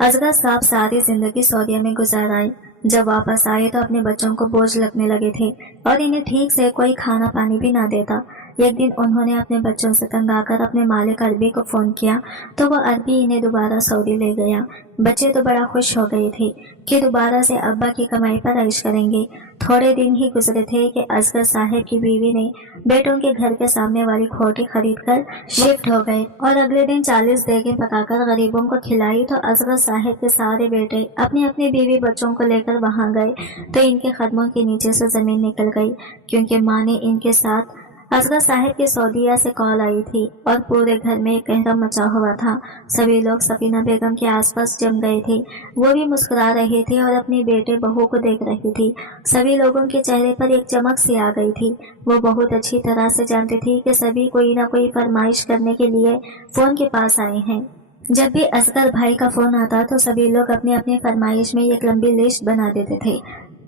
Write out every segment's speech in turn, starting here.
असगर साहब सारी जिंदगी सऊदीया में गुजार आए। जब वापस आए तो अपने बच्चों को बोझ लगने लगे थे और इन्हें ठीक से कोई खाना पानी भी ना देता। एक दिन उन्होंने अपने बच्चों से तंग आकर अपने मालिक अरबी को फोन किया तो वह अरबी इन्हें दोबारा सऊदी ले गया। बच्चे तो बड़ा खुश हो गए थे कि दोबारा से अब्बा की कमाई पर ऐश करेंगे। थोड़े दिन ही गुजरे थे कि असगर साहब की बीवी ने बेटों के घर के सामने वाली खोटी खरीद कर शिफ्ट हो गए और अगले दिन 40 देगें पकाकर गरीबों को खिलाई। तो असगर साहब के सारे बेटे अपनी अपनी बीवी बच्चों को लेकर वहां गए तो इनके कदमों के नीचे से जमीन निकल गई, क्योंकि माँ ने इनके साथ असगर साहब के सऊदीया से कॉल आई थी और पूरे घर में एक कहरम मचा हुआ था। सभी लोग सफीना बेगम के आसपास जम गए थे। वो भी मुस्कुरा रही थी और अपनी बेटे बहू को देख रही थी। सभी लोगों के चेहरे पर एक चमक सी आ गई थी। वो बहुत अच्छी तरह से जानती थी कि सभी कोई ना कोई फरमाइश करने के लिए फोन के पास आए हैं। जब भी असगर भाई का फोन आता तो सभी लोग अपनी अपनी फरमाइश में एक लंबी लिस्ट बना देते थे।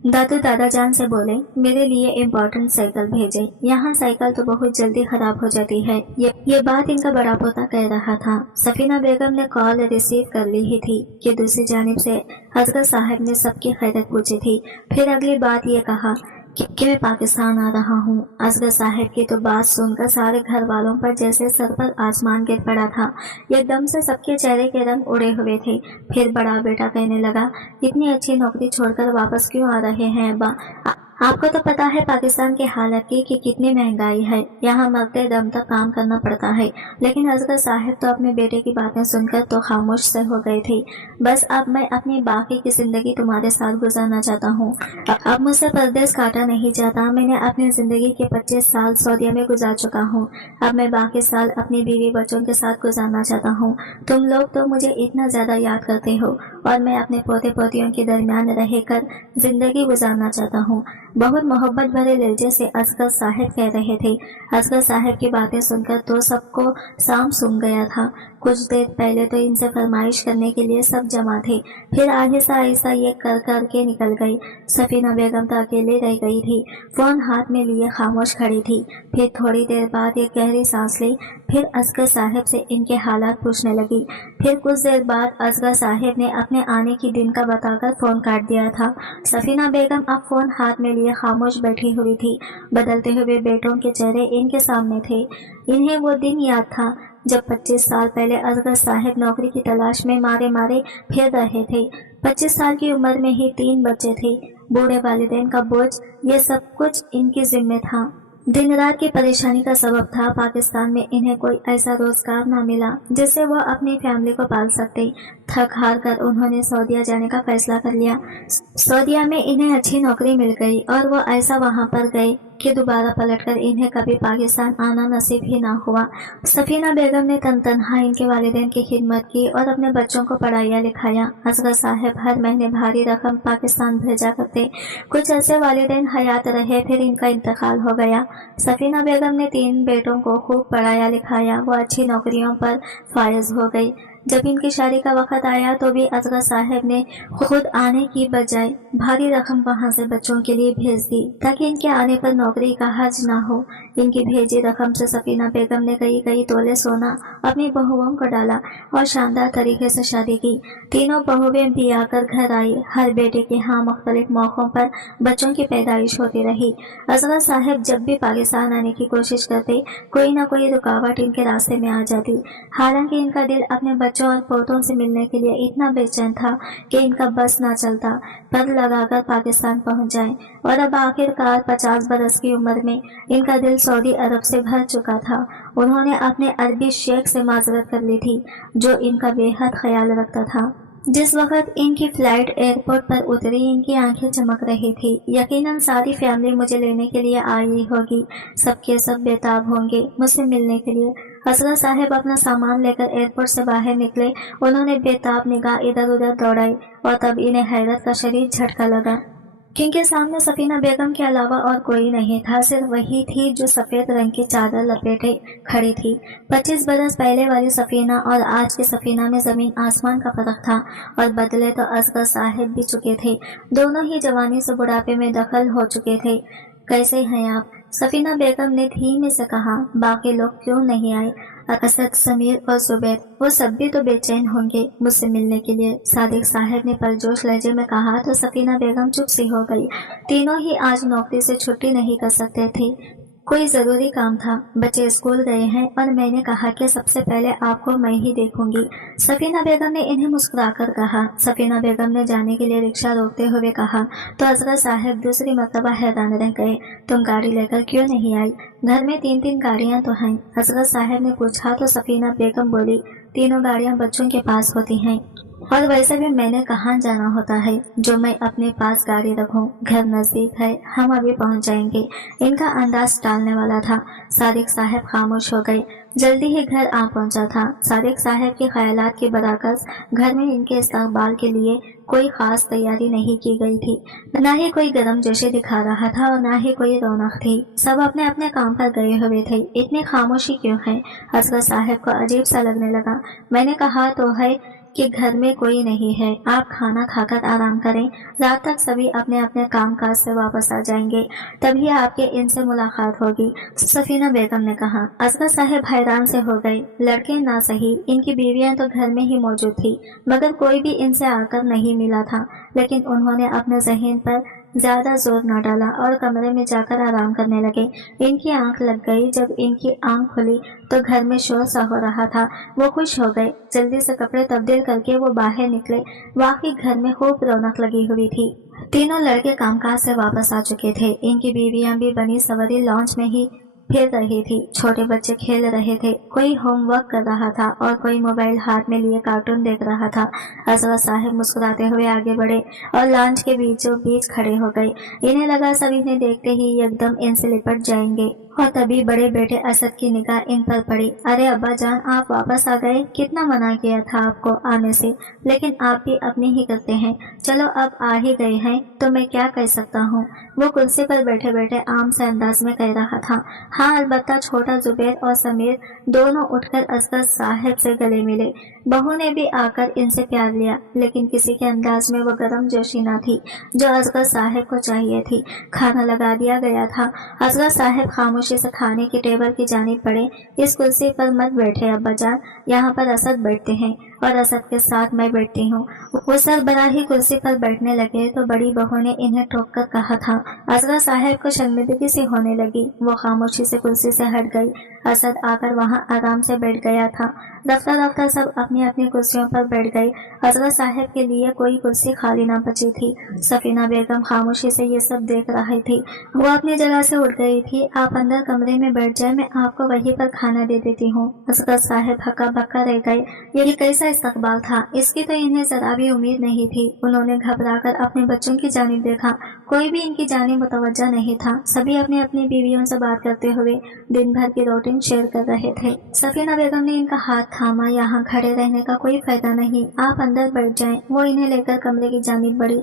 दादू दादा जान से बोले, मेरे लिए इम्पोर्टेंट साइकिल भेजे, यहाँ साइकिल तो बहुत जल्दी खराब हो जाती है। ये बात इनका बड़ा पोता कह रहा था। सफीना बेगम ने कॉल रिसीव कर ली ही थी कि दूसरी जानिब से असगर साहब ने सबकी खैरियत पूछी थी। फिर अगली बात ये कहा कि मैं पाकिस्तान आ रहा हूँ। असगर साहब की तो बात सुनकर सारे घर वालों पर जैसे सर पर आसमान गिर पड़ा था। एकदम से सबके चेहरे के रंग उड़े हुए थे। फिर बड़ा बेटा कहने लगा, इतनी अच्छी नौकरी छोड़कर वापस क्यों आ रहे हैं अब्बा? आपको तो पता है पाकिस्तान की हालत की कि कितनी महंगाई है, यहाँ मरते दम तक काम करना पड़ता है। लेकिन असगर साहब तो अपने बेटे की बातें सुनकर तो खामोश से हो गए थे। बस अब मैं अपनी बाकी की जिंदगी तुम्हारे साथ गुजारना चाहता हूँ। अब मुझसे परदेश काटा नहीं जाता। मैंने अपनी जिंदगी के 25 साल सऊदीया में गुजार चुका हूँ। अब मैं बाकी साल अपनी बीवी बच्चों के साथ गुजारना चाहता हूँ। तुम लोग तो मुझे इतना ज्यादा याद करते हो और मैं अपने पोते पोतियों के दरमियान रहकर जिंदगी गुजारना चाहता हूँ। बहुत मोहब्बत भरे लहजे से असगर साहब कह रहे थे। असगर साहब की बातें सुनकर तो सबको सांप सूंघ गया था। कुछ देर पहले तो इनसे फरमाइश करने के लिए सब जमा थे, फिर आहिस्ता आहिस्ता ये कर कर के निकल गई। सफीना बेगम तो अकेले रह गई थी, फोन हाथ में लिए खामोश खड़ी थी। फिर थोड़ी देर बाद एक गहरी सांस ली, फिर असगर साहब से इनके हालात पूछने लगी। फिर कुछ देर बाद असगर साहब ने अपने आने की दिन का बताकर फोन काट दिया था। सफीना बेगम अब फोन हाथ में लिए खामोश बैठी हुई थी। बदलते हुए बेटों के चेहरे इनके सामने थे। इन्हें वो दिन याद था जब 25 साल पहले असगर साहब नौकरी की तलाश में मारे मारे फिर रहे थे। 25 साल की उम्र में ही 3 बच्चे थे, बूढ़े वालिदैन का बोझ, ये सब कुछ इनके जिम्मे था। दिन रात की परेशानी का सबब था पाकिस्तान में इन्हें कोई ऐसा रोजगार न मिला जिससे वो अपनी फैमिली को पाल सकते। थक हार कर उन्होंने सऊदीया जाने का फैसला कर लिया। सऊदीया में इन्हें अच्छी नौकरी मिल गई और वो ऐसा वहां पर गए कि दोबारा पलटकर इन्हें कभी पाकिस्तान आना नसीब ही ना हुआ। सफीना बेगम ने तनहा इनके वालिदैन की खिदमत की और अपने बच्चों को पढ़ाया लिखाया। असगर साहब हर महीने भारी रकम पाकिस्तान भेजा करते। कुछ ऐसे वालिदैन हयात रहे, फिर इनका इंतकाल हो गया। सफीना बेगम ने 3 बेटों को खूब पढ़ाया लिखाया, वो अच्छी नौकरियों पर फायज हो गई। जब इनकी शादी का वक्त आया तो भी असगर साहब ने खुद आने की बजाय भारी रकम वहां से बच्चों के लिए भेज दी ताकि इनके आने पर नौकरी का हर्ज ना हो। इनकी भेजी रकम से सफीना बेगम ने कई तोले सोना अपनी बहुओं को डाला और शानदार तरीके से शादी की। तीनों बहुएं भी आकर घर आई। हर बेटे के यहाँ मुख्तलिफ मौकों पर बच्चों की पैदाइश होती रही। असगर साहब जब भी पाकिस्तान आने की कोशिश करते, कोई ना कोई रुकावट इनके रास्ते में आ जाती। हालांकि इनका दिल अपने बच्चों और पोतों से मिलने के लिए इतना बेचैन था कि इनका बस ना चलता पर लगाकर पाकिस्तान पहुंच जाए। और अब आखिरकार 50 बरस की उम्र में इनका दिल सऊदी अरब से भर चुका था। उन्होंने अपने अरबी शेख से माजरत कर ली थी जो इनका बेहद ख्याल रखता था। जिस वक्त इनकी फ्लाइट एयरपोर्ट पर उतरी, इनकी आंखें चमक रही थी। यकीनन सारी फैमिली मुझे लेने के लिए आई होगी। सबके सब बेताब होंगे मुझसे मिलने के लिए। असगर साहब अपना सामान लेकर एयरपोर्ट से बाहर निकले। उन्होंने बेताब निगाह इधर उधर दौड़ाई और तब इन्हें हैरत का शदीद झटका लगा, क्योंकि सामने सफीना बेगम के अलावा और कोई नहीं था। सिर्फ वही थी जो सफेद रंग की चादर लपेटे खड़ी थी। 25 बरस पहले वाली सफीना और आज की सफीना में जमीन आसमान का फर्क था। और बदले तो असगर साहब भी चुके थे। दोनों ही जवानी से बुढ़ापे में दखल हो चुके थे। कैसे हैं आप? सफीना बेगम ने धीमे से कहा। बाकी लोग क्यों नहीं आए? اسد، سمیر اور زبیر، وہ سب بھی تو بے چین ہوں گے مجھ سے ملنے کے لیے، صادق صاحب نے پرجوش لہجے میں کہا تو سفینہ بیگم چپ سی ہو گئی۔ تینوں ہی آج نوکری سے چھٹی نہیں کر سکتے تھے، کوئی ضروری کام تھا، بچے اسکول گئے ہیں اور میں نے کہا کہ سب سے پہلے آپ کو میں ہی دیکھوں گی، سفینہ بیگم نے انہیں مسکرا کر کہا۔ سفینہ بیگم نے جانے کے لیے رکشہ روکتے ہوئے کہا تو اصغر صاحب دوسری مرتبہ حیران رہ گئے، تم گاڑی لے کر کیوں نہیں آئی؟ گھر میں 3 گاڑیاں تو ہیں، اصغر صاحب نے پوچھا تو سفینہ بیگم بولی، تینوں گاڑیاں بچوں کے پاس ہوتی ہیں، اور ویسے بھی میں نے کہاں جانا ہوتا ہے جو میں اپنے پاس گاڑی رکھوں، گھر نزدیک ہے، ہم ابھی پہنچ جائیں گے۔ ان کا انداز ٹالنے والا تھا۔ صادق صاحب خاموش ہو گئے، جلدی ہی گھر آ پہنچا تھا۔ صادق صاحب کے خیالات کی برعکس گھر میں ان کے استقبال کے لیے کوئی خاص تیاری نہیں کی گئی تھی، نہ ہی کوئی گرم جوشی دکھا رہا تھا اور نہ ہی کوئی رونق تھی، سب اپنے اپنے کام پر گئے ہوئے تھے۔ اتنی خاموشی کیوں ہے؟ اصغر صاحب کو عجیب سا لگنے لگا۔ میں نے کہا تو ہے کہ گھر میں کوئی نہیں ہے، آپ کھانا کھا کر آرام کریں، رات تک سبھی اپنے اپنے کام کاج سے واپس آ جائیں گے، تبھی آپ کے ان سے ملاقات ہوگی، سفینہ بیگم نے کہا۔ اصغر صاحب حیران سے ہو گئے، لڑکے نہ صحیح، ان کی بیویاں تو گھر میں ہی موجود تھی، مگر کوئی بھی ان سے آ کر نہیں ملا تھا، لیکن انہوں نے اپنے ذہن پر زیادہ زور نہ ڈالا اور کمرے میں جا کر آرام کرنے لگے۔ ان کی آنکھ لگ گئی، جب ان کی آنکھ کھلی تو گھر میں شور سا ہو رہا تھا، وہ خوش ہو گئے، جلدی سے کپڑے تبدیل کر کے وہ باہر نکلے، واقعی گھر میں خوب رونق لگی ہوئی تھی۔ تینوں لڑکے کام کاج سے واپس آ چکے تھے، ان کی بیویاں بھی بنی سوری لانچ میں ہی پھر رہی تھی، چھوٹے بچے کھیل رہے تھے، کوئی ہوم ورک کر رہا تھا اور کوئی موبائل ہاتھ میں لیے کارٹون دیکھ رہا تھا۔ اصغر صاحب مسکراتے ہوئے آگے بڑھے اور لانچ کے بیچوں بیچ کھڑے ہو گئے، انہیں لگا سب انہیں دیکھتے ہی ایک دم ان سے لپٹ جائیں گے، اور تبھی بڑے بیٹے اسد کی نگاہ ان پر پڑی۔ ارے ابا جان، آپ واپس آ گئے، کتنا منع کیا تھا آپ کو آنے سے، لیکن آپ بھی اپنی ہی کرتے ہیں، چلو اب آ ہی گئے ہیں تو میں کیا کہہ سکتا ہوں، وہ کرسی پر بیٹھے بیٹھے عام سے انداز میں کہہ رہا تھا۔ ہاں البتہ چھوٹا زبیر اور سمیر دونوں اٹھ کر اصغر صاحب سے گلے ملے، بہو نے بھی آ کر ان سے پیار لیا، لیکن کسی کے انداز میں وہ گرم جوشی نہ تھی جو اصغر صاحب کو چاہیے تھی۔ کھانا لگا دیا گیا تھا، اصغر صاحب خاموشی سے کھانے کی ٹیبل کی جانب بڑھے۔ اس کرسی پر مت بیٹھے ابا جان، یہاں پر اسد بیٹھتے ہیں اور اسد کے ساتھ میں بیٹھتی ہوں۔ وہ سربراہی کرسی پر بیٹھنے لگے تو بڑی بہو نے انہیں ٹوک کر کہا تھا۔ اصغر صاحب کو شرمندگی سی ہونے لگی، وہ خاموشی سے کرسی سے ہٹ گئی۔ اسد آ کر وہاں آرام سے بیٹھ گیا تھا۔ رفتہ رفتہ سب اپنی اپنی کرسیوں پر بیٹھ گئے، اصغر صاحب کے لیے کوئی کرسی خالی نہ بچی تھی۔ سفینہ بیگم خاموشی سے یہ سب دیکھ رہی تھی، وہ اپنی جگہ سے اٹھ گئی تھی۔ آپ اندر کمرے میں بیٹھ جائے، میں آپ کو وہیں پر کھانا دے دیتی ہوں۔ اصغر صاحب ہکا بکا رہ گئے، یہ کیسا استقبال تھا، اس کی تو انہیں ذرا بھی امید نہیں تھی۔ انہوں نے گھبرا کر اپنے بچوں کی جانب دیکھا، کوئی بھی ان کی جانب متوجہ نہیں تھا، سبھی اپنی اپنی بیویوں سے بات کرتے ہوئے دن بھر کی روٹین شیئر کر رہے تھے۔ سفینہ بیگم نے ان کا ہاتھ تھاما، یہاں کھڑے رہنے کا کوئی فائدہ نہیں، آپ اندر بیٹھ جائیں۔ وہ انہیں لے کر کمرے کی جانب بڑھی۔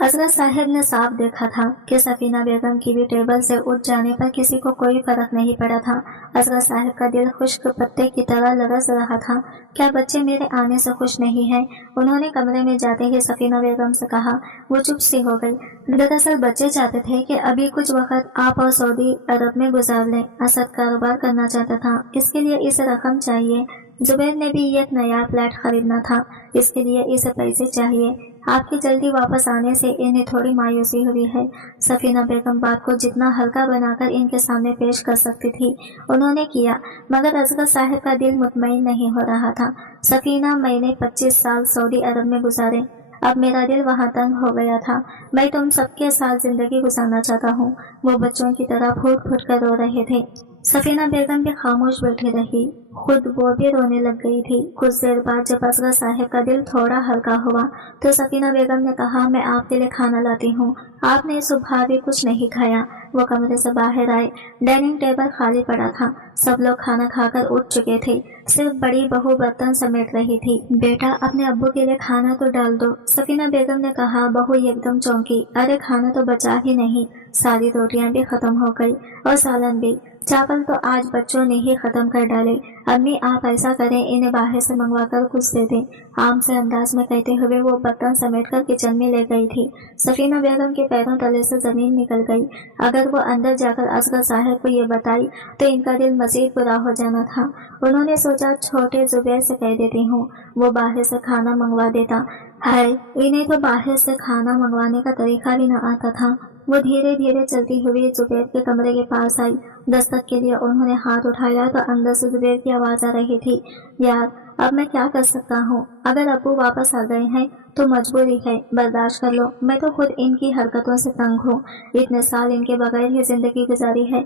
اصغر صاحب نے صاف دیکھا تھا کہ سفینہ بیگم کی بھی ٹیبل سے اٹھ جانے پر کسی کو کوئی فرق نہیں پڑا تھا۔ اصغر صاحب کا دل خشک پتے کی طرح لرز رہا تھا، کیا بچے میرے آنے سے خوش نہیں ہیں؟ انہوں نے کمرے میں جاتے ہی سفینہ بیگم سے کہا۔ وہ چپ سی ہو گئی، دراصل بچے چاہتے تھے کہ ابھی کچھ وقت آپ اور سعودی عرب میں گزار لیں، اسد کاروبار کرنا چاہتا تھا، اس کے لیے اسے رقم چاہیے، زبیر نے بھی ایک نیا فلیٹ خریدنا تھا، اس کے لیے اسے پیسے چاہیے، آپ کے جلدی واپس آنے سے انہیں تھوڑی مایوسی ہوئی ہے۔ سفینہ بیگم بات کو جتنا ہلکا بنا کر ان کے سامنے پیش کر سکتی تھی انہوں نے کیا، مگر اصغر صاحب کا دل مطمئن نہیں ہو رہا تھا۔ سفینہ، میں نے 25 سال سعودی عرب میں گزارے، اب میرا دل وہاں تنگ ہو گیا تھا، میں تم سب کے ساتھ زندگی گزارنا چاہتا ہوں۔ وہ بچوں کی طرح پھوٹ پھوٹ کر رو رہے تھے۔ سفینہ بیگم بھی خاموش بیٹھی رہی، خود وہ بھی رونے لگ گئی تھی۔ کچھ دیر بعد جب اصغر صاحب کا دل تھوڑا ہلکا ہوا تو سفینہ بیگم نے کہا، میں آپ کے لیے کھانا لاتی ہوں، آپ نے صبح بھی کچھ نہیں کھایا۔ وہ کمرے سے باہر آئے، ڈائننگ ٹیبل خالی پڑا تھا، سب لوگ کھانا کھا کر اٹھ چکے تھے، صرف بڑی بہو برتن سمیٹ رہی تھی۔ بیٹا، اپنے ابو کے لیے کھانا تو ڈال دو، سفینہ بیگم نے کہا۔ بہو ایک دم چونکی، ارے کھانا تو بچا ہی نہیں، ساری روٹیاں بھی ختم ہو گئی اور سالن بھی، چاول تو آج بچوں نے ہی ختم کر ڈالے، अम्मी आप ऐसा करें, इन्हें बाहर से मंगवा कर कुछ दे दें, आम से अंदाज में कहते हुए वो बर्तन समेट कर किचन में ले गई थी। सफीना बेगम के पैरों तले से जमीन निकल गई। अगर वो अंदर जाकर असगर साहब को ये बताई तो इनका दिल मजीद बुरा हो जाना था। उन्होंने सोचा छोटे जुबैर से कह देती हूँ, वो बाहर से खाना मंगवा देता। हाय, इन्हें तो बाहर से खाना मंगवाने का तरीका भी न आता था। वो धीरे धीरे चलती हुई जुबैर के कमरे के पास आई। दस्तक के लिए उन्होंने हाथ उठाया तो अंदर से जुबैर की आवाज आ रही थी, यार अब मैं क्या कर सकता हूँ, अगर अब्बू वापस आ गए हैं तो मजबूरी है, बर्दाश्त कर लो, मैं तो खुद इनकी हरकतों से तंग हूँ, इतने साल इनके बगैर ही जिंदगी गुजारी है।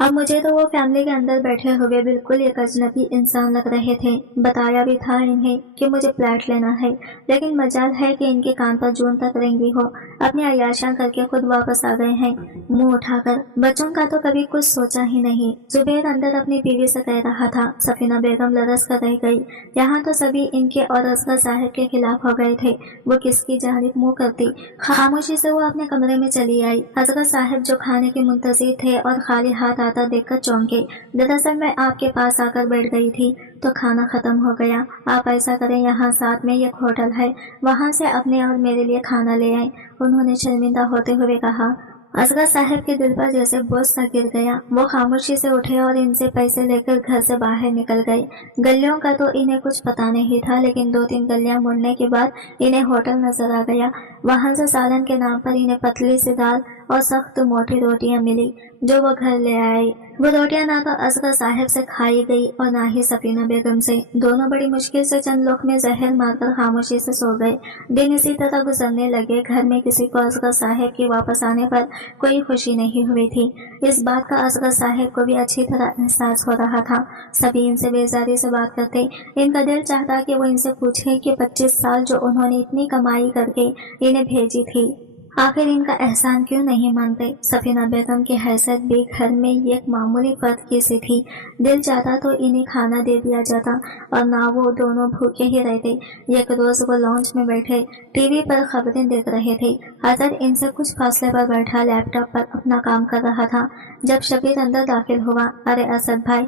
अब मुझे तो वो फैमिली के अंदर बैठे हुए बिल्कुल एक अजनबी इंसान लग रहे थे। बताया भी था इन्हें कि मुझे फ्लैट लेना है, लेकिन मजाल है कि इनके कान पर जून तक रेंगी हो, अपनी अयाशा करके खुद वापस आ गए हैं। मुंह उठाकर, बच्चों का तो कभी कुछ सोचा ही नहीं। जुबैर अंदर अपनी बीवी से कह रहा था। सफीना बेगम लरस कर रह गई। यहाँ तो सभी इनके और असगर साहब के खिलाफ हो गए थे। वो किसकी जानिब मुंह करती। खामोशी से वो अपने कमरे में चली आई। असगर साहब जो खाने के मुंतजिर थे और खाली हाथ आता देखकर चौंके। दरअसल मैं आपके पास आकर बैठ गई थी तो खाना खत्म हो गया। आप ऐसा करें, यहाँ साथ में एक होटल है, वहाँ से अपने और मेरे लिए खाना ले आए, उन्होंने शर्मिंदा होते हुए कहा। असगर साहब के दिल पर जैसे बोझ सा गिर गया। वो खामोशी से उठे और इनसे पैसे लेकर घर से बाहर निकल गए। गलियों का तो इन्हें कुछ पता नहीं था, लेकिन 2-3 गलियां मुड़ने के बाद इन्हें होटल नजर आ गया। वहां से सालन के नाम पर इन्हें पतली सी दाल और सख्त मोटी रोटियां मिली जो वो घर ले आए। वो रोटियां ना तो असगर साहब से खाई गई और ना ही सफीना बेगम से। दोनों बड़ी मुश्किल से चंद लोकमे जहर मारकर खामोशी से सो गए। दिन इसी तरह गुजरने लगे। घर में किसी को असगर साहब के वापस आने पर कोई खुशी नहीं हुई थी। इस बात का असगर साहब को भी अच्छी तरह एहसास हो रहा था। सभी इनसे बेजारी से बात करते। इनका दिल चाहता कि वो इनसे पूछे कि 25 साल जो उन्होंने इतनी कमाई करके इन्हें भेजी थी, आखिर इनका एहसान क्यों नहीं मानते। सफीना बेगम की हैसियत भी घर में एक मामूली फर्द की सी थी। दिल चाहता तो इन्हें खाना दे दिया जाता और ना वो दोनों भूखे ही रहते। एक रोज वो लॉन्च में बैठे टीवी पर खबरें देख रहे थे। अजहर इनसे कुछ फासले पर बैठा लैपटॉप पर अपना काम कर रहा था। जब शबीर अंदर दाखिल हुआ, अरे असद भाई,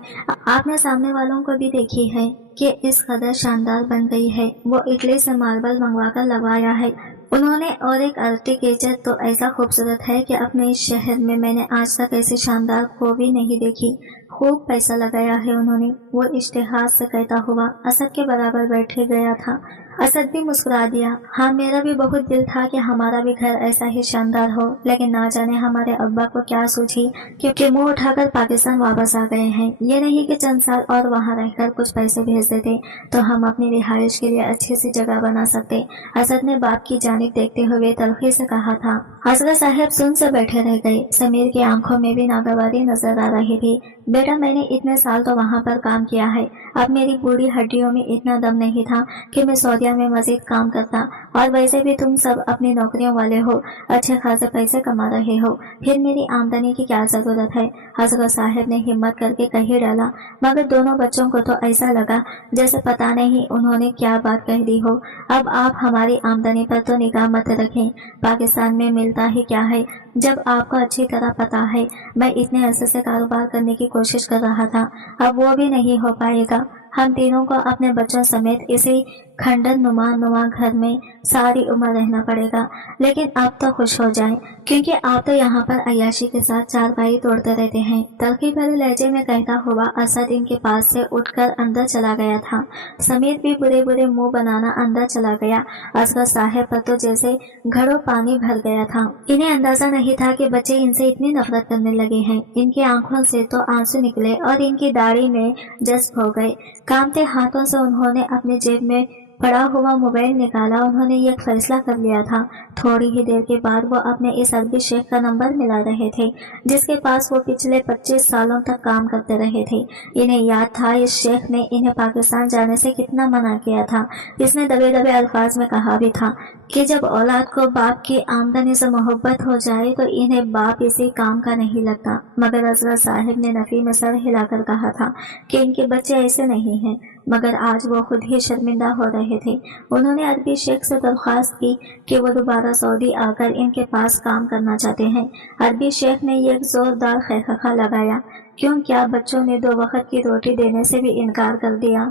आपने सामने वालों को भी देखी है कि इस कदर शानदार बन गई है। वो इटली से मार्बल मंगवा कर लगवाया है उन्होंने, और एक आर्किटेक्चर तो ऐसा खूबसूरत है कि अपने इस शहर में मैंने आज तक ऐसी शानदार को भी नहीं देखी। खूब पैसा लगाया है उन्होंने, वो इश्तिहार से कहता हुआ असद के बराबर बैठे गया था। असद भी मुस्कुरा दिया। हाँ, मेरा भी बहुत दिल था कि हमारा भी घर ऐसा ही शानदार हो, लेकिन ना जाने हमारे अब्बा को क्या सूझी क्योंकि मुंह उठाकर पाकिस्तान वापस आ गए हैं। ये नहीं कि चंद साल और वहाँ रहकर कुछ पैसे भेज देते तो हम अपनी रिहाइश के लिए अच्छी सी जगह बना सकते। असद ने बाप की जानिब देखते हुए तलखी से कहा था। असगर साहब सुन से बैठे रह गए। समीर की आंखों में भी नागवारी नजर आ रही थी। बेटा, मैंने इतने साल तो वहाँ पर काम किया है, अब मेरी बूढ़ी हड्डियों में इतना दम नहीं था कि मैं सऊदीया में मजीद काम करता, और वैसे भी तुम सब अपनी नौकरियों वाले हो, अच्छे खासे पैसे कमा रहे हो, फिर मेरी आमदनी की क्या जरूरत है। असगर साहब ने हिम्मत करके कह ही डाला, मगर दोनों बच्चों को तो ऐसा लगा जैसे पता नहीं उन्होंने क्या बात कह दी हो। अब आप हमारी आमदनी पर तो निगाह मत रखें, पाकिस्तान में मिलता ही क्या है, जब आपको अच्छी तरह पता है। मैं इतने अरसे से कारोबार करने की कोशिश कर रहा था, अब वो भी नहीं हो पाएगा। हम तीनों को अपने बच्चों समेत इसी खंडन नुमा घर में सारी उम्र रहना पड़ेगा, लेकिन आप तो खुश हो जाएं, क्योंकि आप तो यहाँ पर अय्याशी के साथ चारपाई तोड़ते रहते हैं। तलखी भरे लहजे में कहता हुआ असद इनके पास से उठकर अंदर चला गया था। समीर भी बुरे बुरे मुंह बनाना अंदर चला गया। असगर साहब पर तो जैसे घड़ों पानी भर गया था। इन्हें अंदाजा नहीं था कि बच्चे इनसे इतनी नफरत करने लगे हैं। इनकी आंखों से तो आंसू निकले और इनकी दाढ़ी में जज्ब हो गए। कांपते हाथों से उन्होंने अपने जेब में पड़ा हुआ मोबाइल निकाला। उन्होंने ये फैसला कर लिया था। थोड़ी ही देर के बाद वो अपने इस अरबी शेख का नंबर मिला रहे थे, जिसके पास वो पिछले 25 सालों तक काम करते रहे थे। इन्हें याद था इस शेख ने इन्हें पाकिस्तान जाने से कितना मना किया था। इसने दबे दबे अल्फाज में कहा भी था कि जब औलाद को बाप की आमदनी से मोहब्बत हो जाए तो इन्हें बाप इसी काम का नहीं लगता। मगर असगर साहब ने नफी में सर हिलाकर कहा था कि इनके बच्चे ऐसे नहीं हैं। मगर आज वो खुद ही शर्मिंदा हो रहे थे। उन्होंने अरबी शेख से दरख्वास्त की कि वो दोबारा सऊदी आकर इनके पास काम करना चाहते हैं। अरबी शेख ने एक जोरदार खैखा लगाया। क्यों, क्या बच्चों ने 2 वक्त की रोटी देने से भी इनकार कर दिया?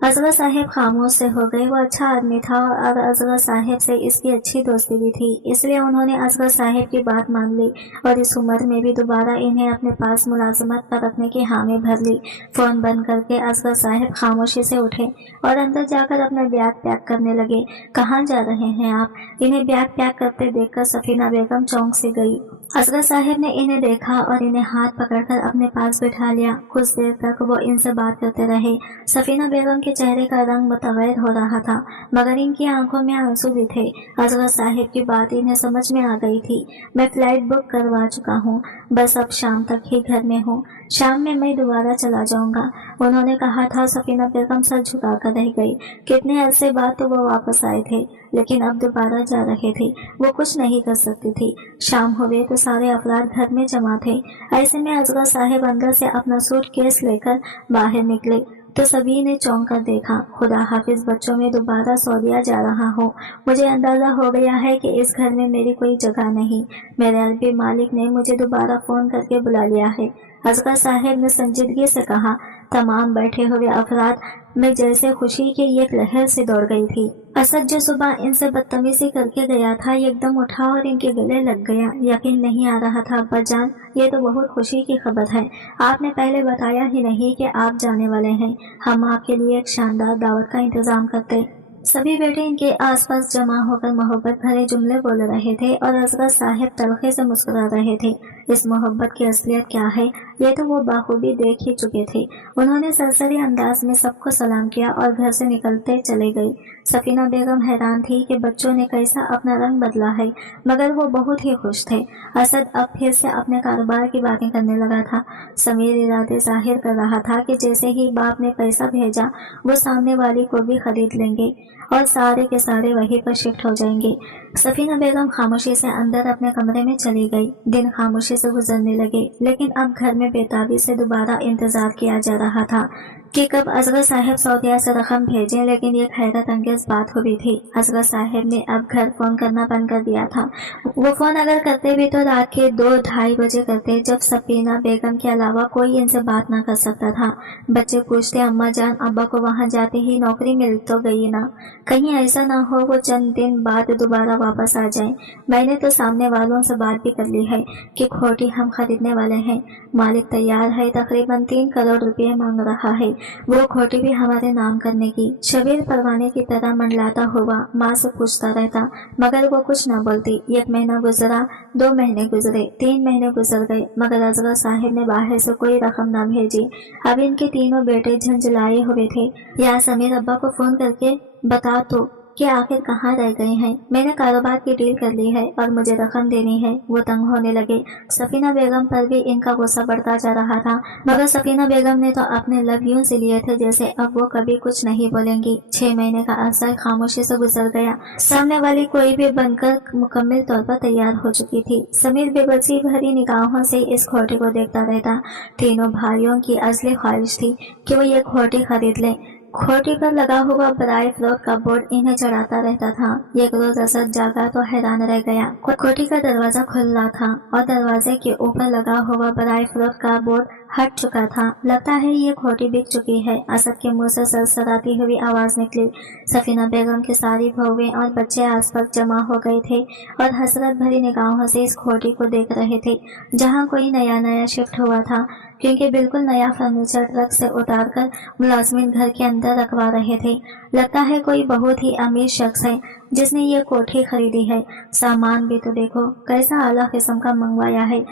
असगर साहब खामोश से हो गए। वो अच्छा आदमी था और असगर साहब से इसकी अच्छी दोस्ती भी थी, इसलिए उन्होंने असगर साहब की बात मान ली और इस उम्र में भी दोबारा इन्हें अपने पास मुलाजमत पर रखने की हामी भर ली। फोन बंद करके असगर साहब खामोशी से उठे और अंदर जाकर अपना बैग पैक करने लगे। कहाँ जा रहे हैं आप? इन्हें बैग पैक करते देखकर सफीना बेगम चौंक से गई। असगर साहब ने इन्हें देखा और इन्हें हाथ पकड़कर अपने पास बिठा लिया। कुछ देर तक वो इनसे बात करते रहे। सफीना बेगम के चेहरे का रंग मुतगैर हो रहा था, मगर इनकी आंखों में आंसू भी थे। असगर साहब की बात इन्हें समझ में आ गई थी। मैं फ्लाइट बुक करवा चुका हूँ, बस अब शाम तक ही घर में हूँ। शाम में मैं दोबारा चला जाऊंगा, उन्होंने कहा था। सफीना बेगम सर झुकाकर रह गई। कितने अरसे बाद तो वो वापस आए थे, लेकिन अब दोबारा जा रहे थे। वो कुछ नहीं कर सकती थी। शाम हुए तो सारे अफराद घर में जमा थे। ऐसे में असगर साहब अंदर से अपना सूटकेस लेकर बाहर निकले तो सभी ने चौंक कर देखा। खुदा हाफिज, बच्चों में दोबारा सऊदीया जा रहा हो। मुझे अंदाजा हो गया है कि इस घर में मेरी कोई जगह नहीं। मेरे अरबी मालिक ने मुझे दोबारा फोन करके बुला लिया है, असगर साहब ने संजीदगी से कहा। तमाम बैठे हुए अफराद में जैसे खुशी की एक लहर से दौड़ गई थी। असद जो सुबह इनसे बदतमीजी करके गया था, एकदम उठा और इनके गले लग गया। यकीन नहीं आ रहा था। अब्बाजान, ये तो बहुत खुशी की खबर है। आपने पहले बताया ही नहीं कि आप जाने वाले हैं। हम आपके लिए एक शानदार दावत का इंतजाम करते। सभी बेटे इनके आसपास जमा होकर मोहब्बत भरे जुमले बोल रहे थे और असगर साहब तलखे से मुस्कुरा रहे थे। इस मोहब्बत की असलियत क्या है, ये तो वो बाखूबी देख ही चुके थे। उन्होंने सरसरी अंदाज में सबको सलाम किया और घर से निकलते चले गई। सफीना बेगम हैरान थी कि बच्चों ने कैसा अपना रंग बदला है, मगर वो बहुत ही खुश थे। असद अब फिर से अपने कारोबार की बातें करने लगा था। समीर इरादे जाहिर कर रहा था कि जैसे ही बाप ने पैसा भेजा, वो सामने वाली को भी खरीद लेंगे और सारे के सारे वहीं पर शिफ्ट हो जाएंगे। सफीना बेगम खामोशी से अंदर अपने कमरे में चली गई। दिन खामोशी से गुजरने लगे, लेकिन अब घर में बेताबी से दोबारा इंतजार किया जा रहा था कि कब असगर साहब सऊदीया से रकम भेजें। लेकिन ये हैरत अंगेज बात हुई थी। असगर साहब ने अब घर फोन करना बंद कर दिया था। वो फोन अगर करते भी तो रात के 2-2:30 बजे करते, जब सफीना बेगम के अलावा कोई इनसे बात ना कर सकता था। बच्चे पूछते, अम्मा जान, अब्बा को वहाँ जाते ही नौकरी मिल तो गई ना? कहीं ऐसा ना हो वो चंद दिन बाद दोबारा वापस आ जाए। मैंने तो सामने वालों से बात भी कर ली है कि खोटी हम खरीदने वाले हैं। मालिक तैयार है, तकरीबन 3 करोड़ रुपए मांग रहा है, वो खोटी भी हमारे नाम करने की। शबीर परवाने की तरह मंडलाता हुआ माँ से पूछता रहता, मगर वो कुछ न बोलती। 1 महीना गुजरा, 2 महीने गुजरे, 3 महीने गुजर गए, मगर असगर साहिब ने बाहर से कोई रकम न भेजी। अब इनके तीनों बेटे झंझलाए हुए थे। या समीर, अब्बा को फोन करके बता तो कि आखिर कहाँ रह गए हैं। मैंने कारोबार की डील कर ली है और मुझे रकम देनी है। वो तंग होने लगे। सफीना बेगम पर भी इनका गुस्सा बढ़ता जा रहा था, मगर सफीना बेगम ने तो अपने लब यूं से लिए थे जैसे अब वो कभी कुछ नहीं बोलेंगी। 6 महीने का अरसा खामोशी से गुजर गया। सामने वाली कोई भी बनकर मुकम्मल तौर पर तैयार हो चुकी थी। समीर बेबसी भरी निगाहों से इस खोटी को देखता रहता। तीनों भाइयों की असली ख्वाहिश थी कि वो ये खोटी खरीद लें। खोटी पर लगा हुआ बराए फ्लोट का बोर्ड इन्हें चढ़ाता रहता था। एक रोज असद जागा तो हैरान रह गया। खोटी का दरवाजा खुला था और दरवाजे के ऊपर लगा हुआ बराए फ्लोट का बोर्ड हट चुका था। लगता है ये खोटी बिक चुकी है, असद के मुंह से सरसराती हुई आवाज निकली। सफीना बेगम की सारी बहुएं और बच्चे आसपास जमा हो गए थे और हसरत भरी निगाहों से इस खोटी को देख रहे थे, जहाँ कोई नया नया शिफ्ट हुआ था, क्योंकि बिल्कुल नया फर्नीचर ट्रक से उतारकर मुलाजमिन घर के अंदर रखवा रहे थे। लगता है कोई बहुत ही अमीर शख्स है जिसने ये कोठी खरीदी है। सामान भी तो देखो कैसा आला किस्म का मंगवाया है।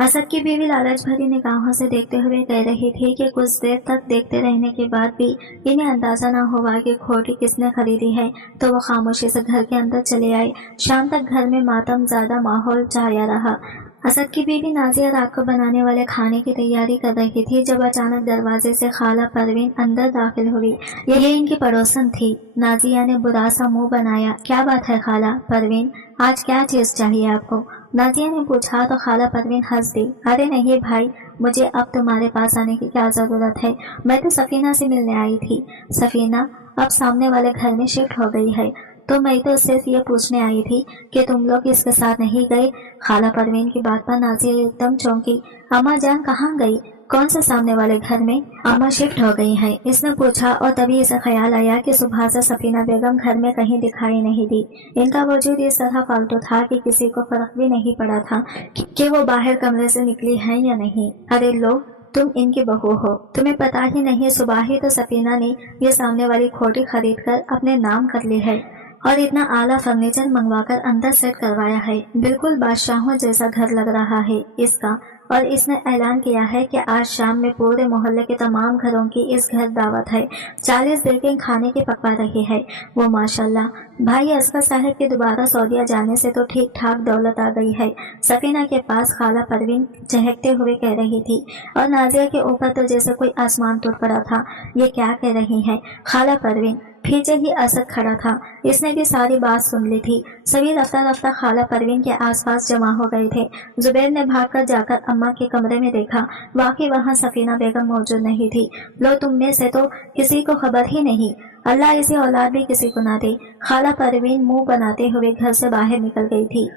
असद की बीवी लालच भरी निगाहों से देखते हुए कह रही थी कि कुछ देर तक देखते रहने के बाद भी इन्हें अंदाजा न हुआ कि खोटी किसने खरीदी है, तो वो खामोशी से घर के अंदर चले आए। शाम तक घर में मातम ज्यादा माहौल छाया रहा। असद की बीवी नाजिया रात को बनाने वाले खाने की तैयारी कर रही थी, जब अचानक दरवाजे से खाला परवीन अंदर दाखिल हुई। ये इनकी पड़ोसन थी। नाजिया ने बुरा सा मुंह बनाया। क्या बात है खाला? परवीन, आज क्या चीज चाहिए आपको? नाजिया ने पूछा तो खाला परवीन हंस दी। अरे नहीं भाई, मुझे अब तुम्हारे पास आने की क्या जरूरत है, मैं तो सफीना से मिलने आई थी। सफीना अब सामने वाले घर में शिफ्ट हो गई है, तो मैं तो सिर्फ ये पूछने आई थी कि तुम लोग इसके साथ नहीं गए। खाला परवीन की बात पर नाजिया एकदम चौंकी। अम्मा जान कहाँ गई? कौन से सामने वाले घर में? अम्मा शिफ्ट हो गई हैं, इसने पूछा और तभी इसे ख्याल आया कि सुबह से सफीना बेगम घर में कहीं दिखाई नहीं दी। इनका वजूद इस तरह फालतू था कि किसी को फर्क भी नहीं पड़ा था कि वो बाहर कमरे से निकली है या नहीं। अरे लो, तुम इनकी बहू हो, तुम्हें पता ही नहीं सुबह ही तो सफीना ने ये सामने वाली खोटी खरीद कर अपने नाम कर ली है और इतना आला फर्नीचर मंगवाकर अंदर सेट करवाया है। बिल्कुल बादशाहों जैसा घर लग रहा है इसका। और इसने ऐलान किया है कि आज शाम में पूरे मोहल्ले के तमाम घरों की इस घर दावत है। 40 दिन के खाने की पकवा रही है वो माशाल्लाह। भाई असगर साहब के दोबारा सऊदीया जाने से तो ठीक ठाक दौलत आ गई है, सफीना के पास खाला परवीन चहकते हुए कह रही थी। और नाजिया के ऊपर तो जैसे कोई आसमान टूट पड़ा था। ये क्या कह रही है? खाला परवीन। पीछे ही असद खड़ा था, इसने भी सारी बात सुन ली थी। सभी रफ्ता रफ्ता खाला परवीन के आसपास जमा हो गए थे। जुबैर ने भागकर जाकर अम्मा के कमरे में देखा, वाकई वहाँ सफीना बेगम मौजूद नहीं थी। लो, तुम में से तो किसी को खबर ही नहीं, अल्लाह इसे औलाद भी किसी को ना दे। खाला परवीन मुंह बनाते हुए घर से बाहर निकल गई थी।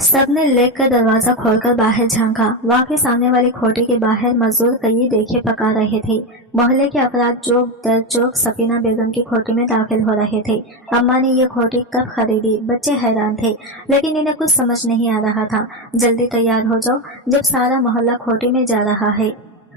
सबने लेग कर दरवाजा खोलकर बाहर झांका। वाकई सामने वाली खोटी के बाहर मजदूर कई देखे पका रहे थे। मोहल्ले के अफराद चौक दर चौक सफीना बेगम की खोटी में दाखिल हो रहे थे। अम्मा ने ये खोटी कब खरीदी? बच्चे हैरान थे, लेकिन इन्हें कुछ समझ नहीं आ रहा था। जल्दी तैयार हो जाओ, जब सारा मोहल्ला खोटी में जा रहा है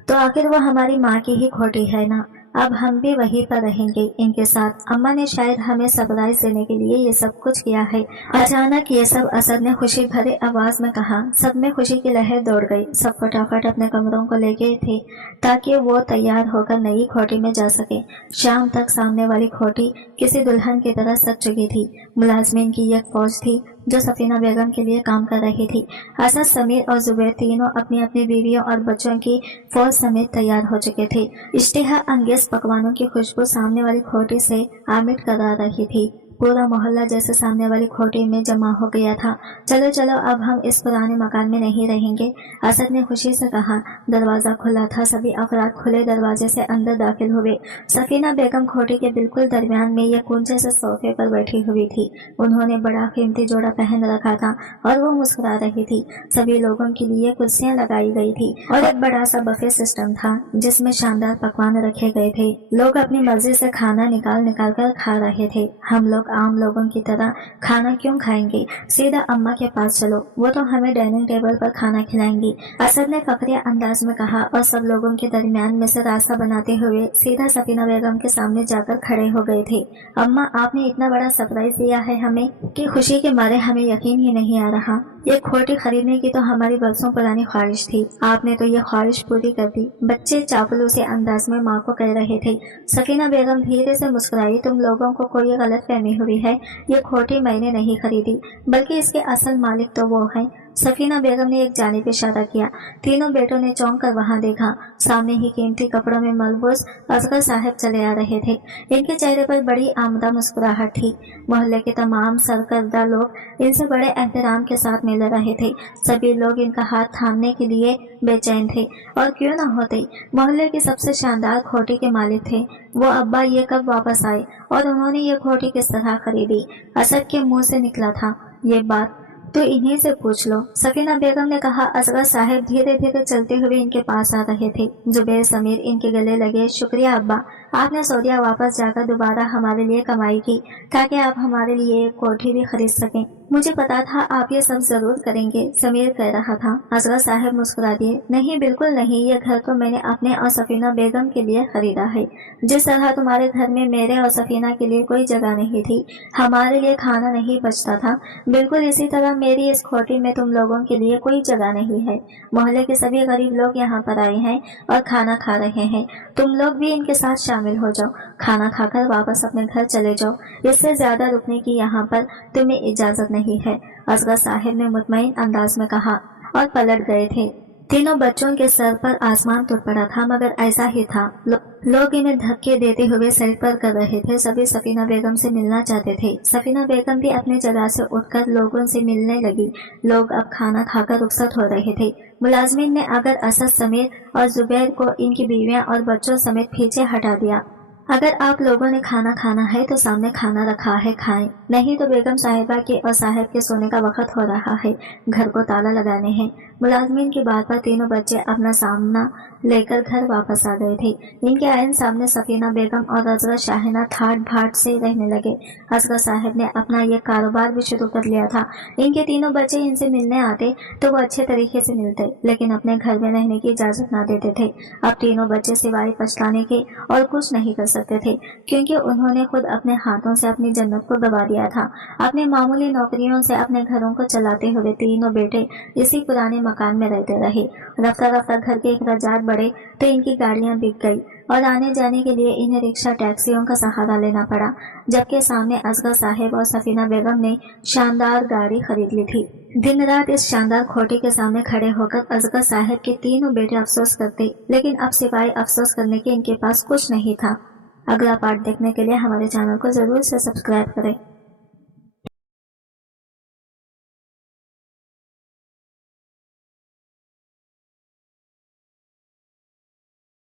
तो आखिर वो हमारी माँ की ही खोटी है ना। अब हम भी वहीं पर रहेंगे इनके साथ। अम्मा ने शायद हमें सरप्राइज देने के लिए ये सब कुछ किया है। अचानक ये सब असद ने खुशी भरे आवाज में कहा। सब में खुशी की लहर दौड़ गई। सब फटाफट अपने कमरों को ले गए थे ताकि वो तैयार होकर नई खोटी में जा सके। शाम तक सामने वाली खोटी किसी दुल्हन की तरह सज चुकी थी। मुलाजमीन की एक फौज थी जो सफीना बेगम के लिए काम कर रही थी। असद, समीर और जुबैर तीनों अपनी अपनी बीवियों और बच्चों की फौज समेत तैयार हो चुके थे। इश्तिहा अंगेज पकवानों की खुशबू सामने वाली खोटी से आमिर करा रही थी। पूरा मोहल्ला जैसे सामने वाली खोटी में जमा हो गया था। चलो चलो, अब हम इस पुराने मकान में नहीं रहेंगे, असद ने खुशी से कहा। दरवाजा खुला था, सभी अफराद खुले दरवाजे से अंदर दाखिल हुए। सफीना बेगम खोटी के बिल्कुल दरमियान में ये कुंजे से सोफे पर बैठी हुई थी। उन्होंने बड़ा कीमती जोड़ा पहन रखा था और वो मुस्कुरा रही थी। सभी लोगों के लिए कुर्सियां लगाई गई थी और एक बड़ा सा बफे सिस्टम था जिसमें शानदार पकवान रखे गए थे। लोग अपनी मर्जी से खाना निकाल निकाल कर खा रहे थे। हम लोग आम लोगों की तरह खाना क्यों खाएंगे? सीधा अम्मा के पास चलो, वो तो हमें डाइनिंग टेबल पर खाना खिलाएंगी, असद ने फखरिया अंदाज में कहा और सब लोगों के दरमियान में से रास्ता बनाते हुए सीधा सफीना बेगम के सामने जाकर खड़े हो गए थे। अम्मा, आपने इतना बड़ा सरप्राइज दिया है हमें कि खुशी के मारे हमें यकीन ही नहीं आ रहा। ये खोटी खरीदने की तो हमारी बरसों पुरानी ख्वाहिश थी, आपने तो ये ख्वाहिश पूरी कर दी, बच्चे चापलूसी अंदाज में माँ को कह रहे थे। सफीना बेगम धीरे से मुस्कुराई। तुम लोगों को कोई गलत फहमी हुई है, ये खोटी मैंने नहीं खरीदी, बल्कि इसके असल मालिक तो वो है। सफीना बेगम ने एक जानिब इशारा किया। तीनों बेटों ने चौंक कर वहां देखा। सामने ही कीमती कपड़ों में मलबूस असगर साहब चले आ रहे थे। इनके चेहरे पर बड़ी आमदा मुस्कुराहट थी। मोहल्ले के तमाम सरकर्दा लोग इनसे बड़े एहतराम के साथ मिल रहे थे। सभी लोग इनका हाथ थामने के लिए बेचैन थे, और क्यों न होते, मोहल्ले की सबसे शानदार खोटी के मालिक थे वो। अब्बा, ये कब वापस आए और उन्होंने ये खोटी किस तरह खरीदी? असद के मुंह से निकला था ये बात तो इन्हीं से पूछ लो, सफीना बेगम ने कहा। असगर साहब धीरे धीरे चलते हुए इनके पास आ रहे थे। जुबैर, समीर इनके गले लगे। शुक्रिया अब्बा, आपने सऊदीया वापस जाकर दोबारा हमारे लिए कमाई की ताकि आप हमारे लिए एक कोठी भी खरीद सकें। मुझे पता था आप ये सब जरूर करेंगे, समीर कह रहा था। असगर साहब मुस्कुरा दिए। नहीं, बिल्कुल नहीं, ये घर तो मैंने अपने और सफीना बेगम के लिए खरीदा है। जिस तरह तुम्हारे घर में मेरे और सफीना के लिए कोई जगह नहीं थी, हमारे लिए खाना नहीं बचता था, बिल्कुल इसी तरह मेरी इस खोटी में तुम लोगों के लिए कोई जगह नहीं है। मोहल्ले के सभी गरीब लोग यहाँ पर आए हैं और खाना खा रहे हैं। तुम लोग भी इनके साथ शामिल हो जाओ, खाना खाकर वापस अपने घर चले जाओ। इससे ज्यादा रुकने की यहाँ पर तुम्हें इजाजत नहीं है, असगर साहिब ने मुतमईन अंदाज में कहा और पलट गए थे। तीनों बच्चों के सर पर आसमान टूट पड़ा था, मगर ऐसा ही था। लोग इन्हें धक्के देते हुए सड़क पर कर रहे थे। सभी सफीना बेगम से मिलना चाहते थे। सफीना बेगम भी अपनी जगह से उठकर लोगों से मिलने लगी। लोग अब खाना खाकर रुखसत हो रहे थे। मुलाजमीन ने अगर असद समीर और जुबैर को इनकी बीवियां और बच्चों समेत पीछे हटा दिया। अगर आप लोगों ने खाना खाना है तो सामने खाना रखा है, खाएं, नहीं तो बेगम साहिबा के और साहब के सोने का वक्त हो रहा है, घर को ताला लगाने हैं। मुलाजमीन की बात पर तीनों बच्चे अपना सामना लेकर घर वापस आ गए थे। इनके आयन सामने सफीना बेगम और असगर शाहिना ठाट भाट से रहने लगे। असगर साहब ने अपना ये कारोबार भी शुरू कर लिया था। इनके तीनों बच्चे इनसे मिलने आते तो वो अच्छे तरीके से मिलते, लेकिन अपने घर में रहने की इजाजत ना देते थे। अब तीनों बच्चे सिवाय पछताने के और कुछ नहीं कर सकते थे, क्योंकि उन्होंने खुद अपने हाथों से अपनी जन्नत को दबा दिया था। अपने मामूली नौकरियों से अपने घरों को चलाते हुए तीनों बेटे इसी पुराने मकान में रहते रहे। रफ्ता रफ्ता घर के अखराजात बढ़े तो इनकी गाड़ियां बिक गई और आने जाने के लिए इन्हें रिक्शा टैक्सियों का सहारा लेना पड़ा, जबकि सामने असगर साहिब और सफीना बेगम ने शानदार गाड़ी खरीद ली थी। दिन रात इस शानदार खोटी के सामने खड़े होकर असगर साहिब के तीनों बेटे अफसोस करते, लेकिन अब सिवाय अफसोस करने के इनके पास कुछ नहीं था। अगला पार्ट देखने के लिए हमारे चैनल को जरूर से सब्सक्राइब करें।